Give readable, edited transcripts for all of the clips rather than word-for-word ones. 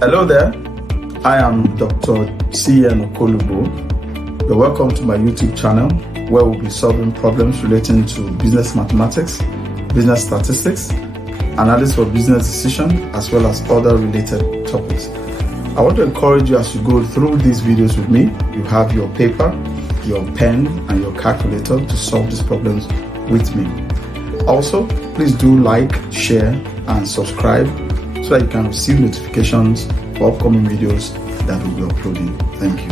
Hello there, I am Dr CN Okolugbo. You're welcome to my YouTube channel where we'll be solving problems relating to business mathematics, business statistics, analysis for business decision, as well as other related topics. I want to encourage you as you go through these videos with me, you have your paper, your pen, and your calculator to solve these problems with me. Also, please do like, share, and subscribe so that you can receive notifications for upcoming videos that we'll be uploading. Thank you.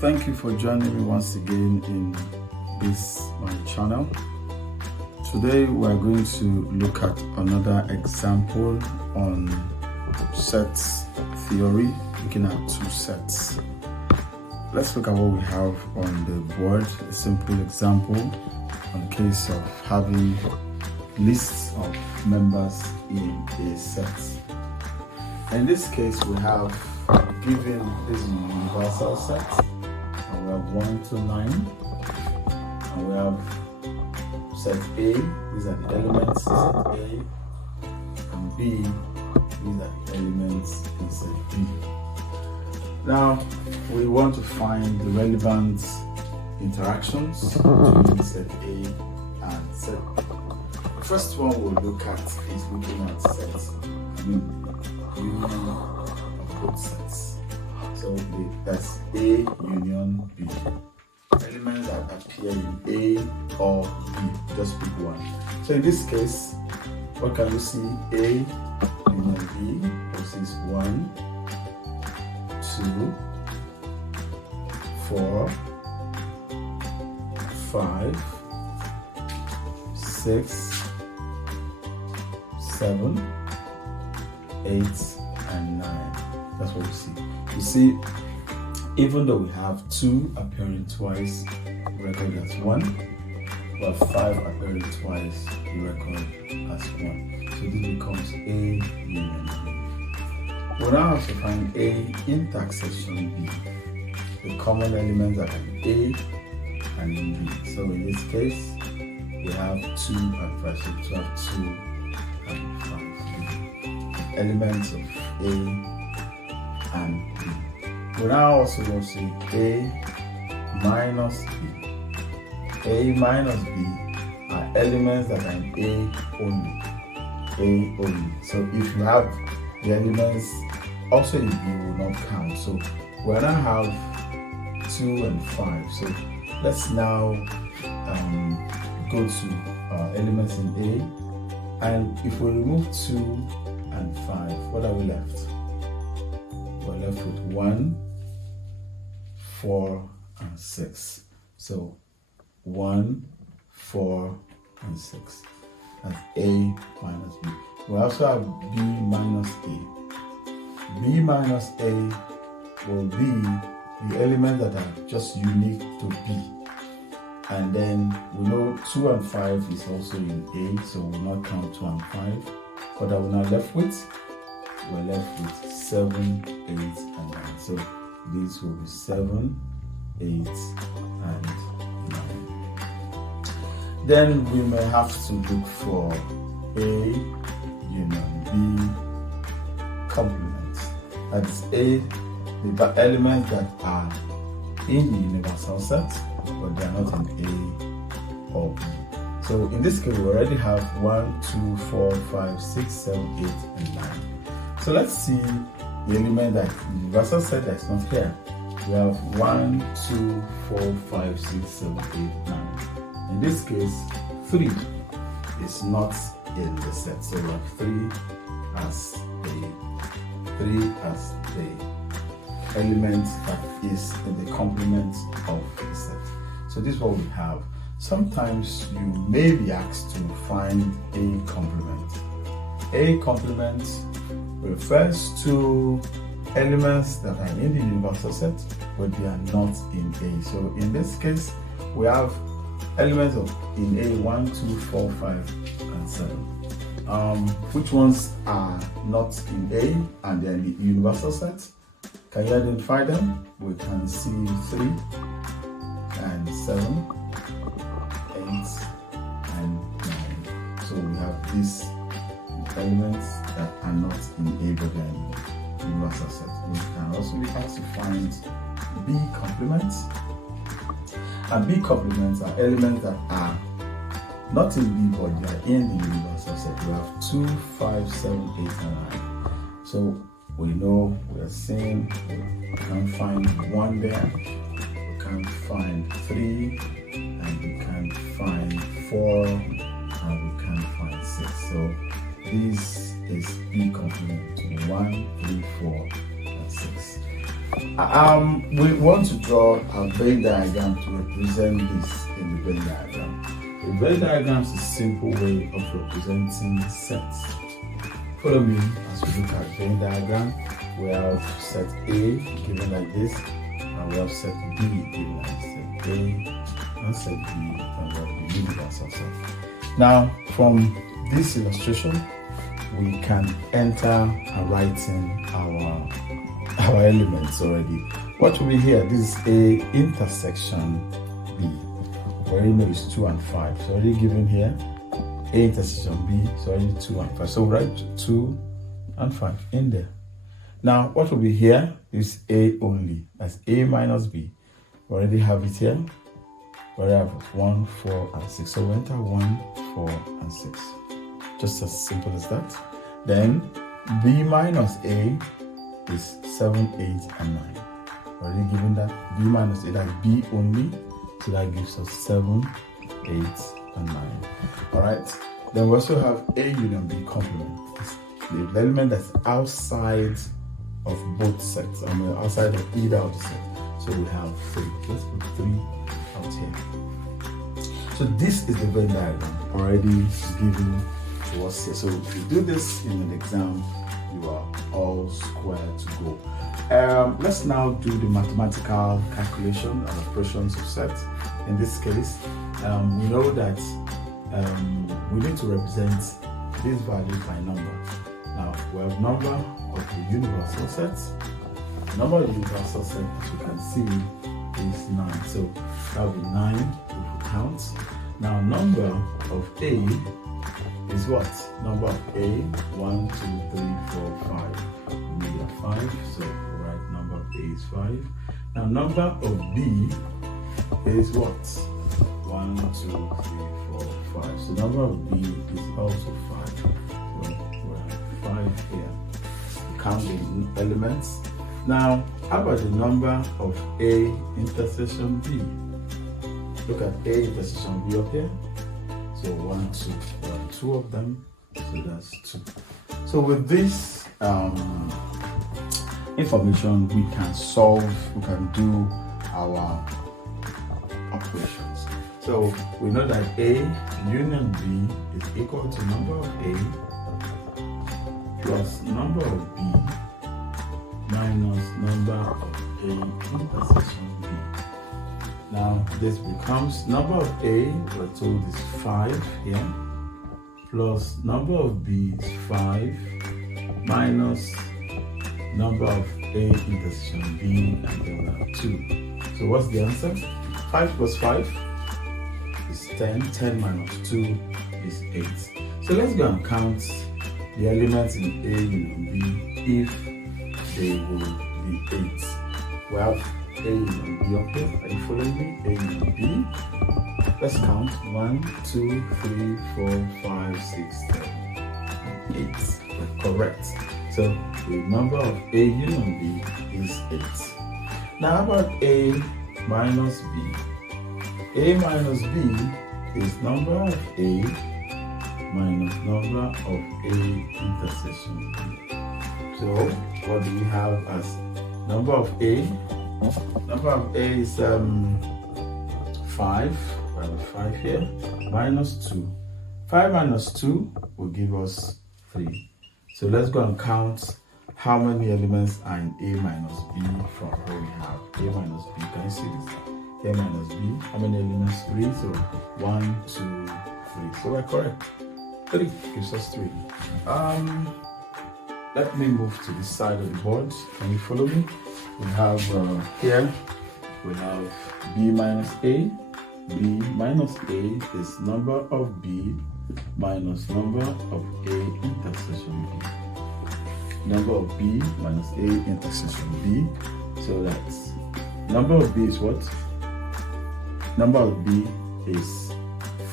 Thank you for joining me once again in this my channel. Today we are going to look at another example on sets theory, looking at two sets. Let's look at what we have on the board. A simple example on case of having lists of members in a set. In this case, we have given this universal set, and we have 1 to 9, and we have set A, these are the elements in set A, and B, these are the elements in set B. Now, we want to find the relevant interactions between set A and set B. The first one we'll look at is looking at set union of both sets. So that's A union B. Elements that appear in A or B, just pick one. So in this case, what can we see? A union B, this is 1, 2, 4, 5, 6, 7, 8, and 9. That's what we see. You see, even though we have 2 appearing twice, we record as 1, but 5 appearing twice, we record as 1. So this becomes A union B. We now have to find A intersection B. The common elements are in A and in B. So in this case, we have 2 and 5. So we have 2 and 5. Elements of A and B. We now also want to see A minus B. A minus B are elements that are in A only. A only. So if you have the elements also in B, will not count. So we now have 2 and 5. So let's now go to elements in A, and if we remove 2 and 5, what are we left? We're left with 1, 4, and 6. So 1, 4, and 6. That's A minus B. We also have B minus A. B minus A will be the elements that are just unique to B. And then we know 2 and 5 is also in A, so we'll not count 2 and 5. What are we now left with? We're left with 7, 8, and 9. So these will be 7, 8, and 9. Then we may have to look for A union B complements. That is A, the elements that are in the universal set, but they are not in A or B. So in this case, we already have 1, 2, 4, 5, 6, 7, 8, and 9. So let's see the element that the universal set that is not here. We have 1, 2, 4, 5, 6, 7, 8, 9. In this case, 3 is not in the set. So we have 3 as the element that is in the complement of the set. So this is what we have. Sometimes you may be asked to find a complement. A complement refers to elements that are in the universal set, but they are not in A. So in this case, we have elements of in A 1, 2, 4, 5, and 7. Which ones are not in A and they're in the universal set? Can you identify them? We can see 3 and 7, 8, So we have these elements that are not in A but they are in universal set. We can also be asked to find B complements. And B complements are elements that are not in B but they are in the universal set. We have 2, 5, 7, 8, and 9. So we know we are saying we can find 1 there, we can find 3, and we can find 4, and we can find 6. So this is B complement to 1, 3, 4, and 6. We want to draw a Venn diagram to represent this in the Venn diagram. The Venn diagram is a simple way of representing sets. Follow me as we look at Venn diagram. We have set A given like this, and we have set B given like this. Set A and set B, and we have the universal set. Now, from this illustration, we can enter and write in our elements already. What will be here? This is A intersection B. We already know it's 2 and 5. It's already given here. A intersection B is already 2 and 5. So write 2 and 5 in there. Now, what will be here is A only. That's A minus B. We already have it here. We already have 1, 4, and 6. So we enter 1, 4, and 6. Just as simple as that. Then B minus A is 7, 8, and 9. Already given that. B minus A, that's B only. So that gives us 7, 8, and 9. Alright. Then we also have A union B complement. It's the element that's outside of both sets. I mean outside of either of the sets. So we have 3. Let's put 3 out here. So this is the Venn diagram already given to us here. So if you do this in an exam, you are all square to go. Let's now do the mathematical calculation and operations of sets. In this case, we know that we need to represent this value by number. Now we have number of the universal sets. Number of the universal set, as you can see, is 9. So that will be 9 if we count. Now number of A is what? Number of A, 1, 2, 3, 4, 5. We need a 5, so we write number of A is 5. Now number of B is what? 1, 2, 3, 4, 5. So number of B is also 5. So we have 5 here. Count the elements. Now, how about the number of A intersection B? Look at A intersection B up here. So 1, 2. There are 2 of them. So that's 2. So with this information, we can solve, we can do our operations. So we know that A union B is equal to number of A plus number of B minus number of A intersection B. Now this becomes number of A, we're told is 5 here, plus number of B is 5 minus number of A intersection B, and then we have 2. So what's the answer? 5 plus 5 is 10. 10 minus 2 is 8. So let's go and count the elements in A union B if they will be 8. We have A union B up here. Are you following me? A union B. Let's count. 1, 2, 3, 4, 5, 6, 7, and 8. Correct. So the number of A union B is 8. Now how about A minus B? A minus B is number of A minus number of A intersection B. So what do we have as number of A? Number of A is 5. We have 5 here. Minus 2. 5 minus 2 will give us 3. So let's go and count how many elements are in A minus B from what we have. A minus B, can you see this? A minus B, how many elements? 3, so 1, 2, 3. So we're correct. 3 gives us 3. Let me move to this side of the board. Can you follow me? We have here, we have B minus A. B minus A is number of B minus number of A intersection B. Number of B minus A intersection B. So that's number of B is what? Number of B is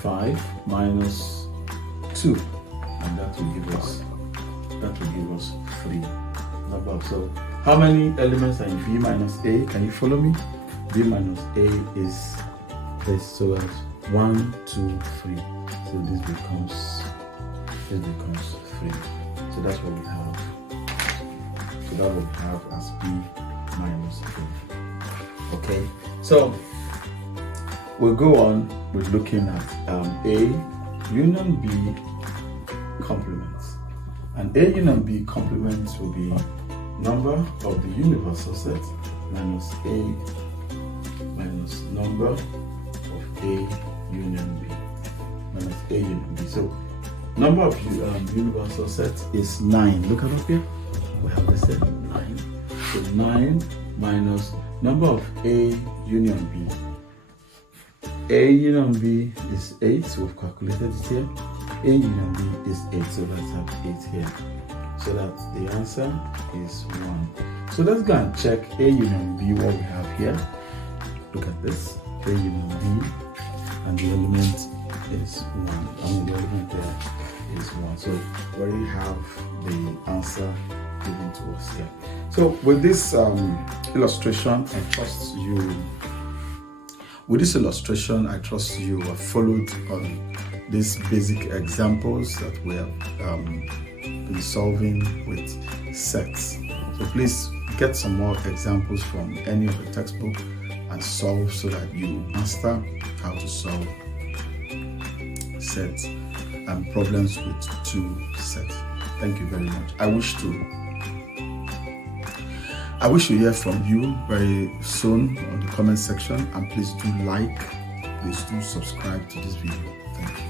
5 minus 2, and that will give us 3. So how many elements are in B minus A? Can you follow me? B minus A is this, so that's 1, 2, 3. So this becomes 3. So that's what we have. So that what we have as B minus A. Okay, so we'll go on with looking at A union B complements. And A union B complements will be number of the universal set minus A minus number of A union B minus A union B. So number of universal set is 9. Look at up here. We have the set 9. So 9 minus number of A union B. A union B is 8. So we've calculated it here. A union B is 8. So let's have 8 here. So that the answer is 1. So let's go and check A union B, what we have here. Look at this. A union B, and the element is 1. The element there is 1. So we already have the answer given to us here. So with this illustration, I trust you. With this illustration, I trust you have followed on these basic examples that we have been solving with sets. So please get some more examples from any of the textbook and solve so that you master how to solve sets and problems with 2 sets. Thank you very much. I wish to hear from you very soon on the comment section, and please do like, please do subscribe to this video. Thank you.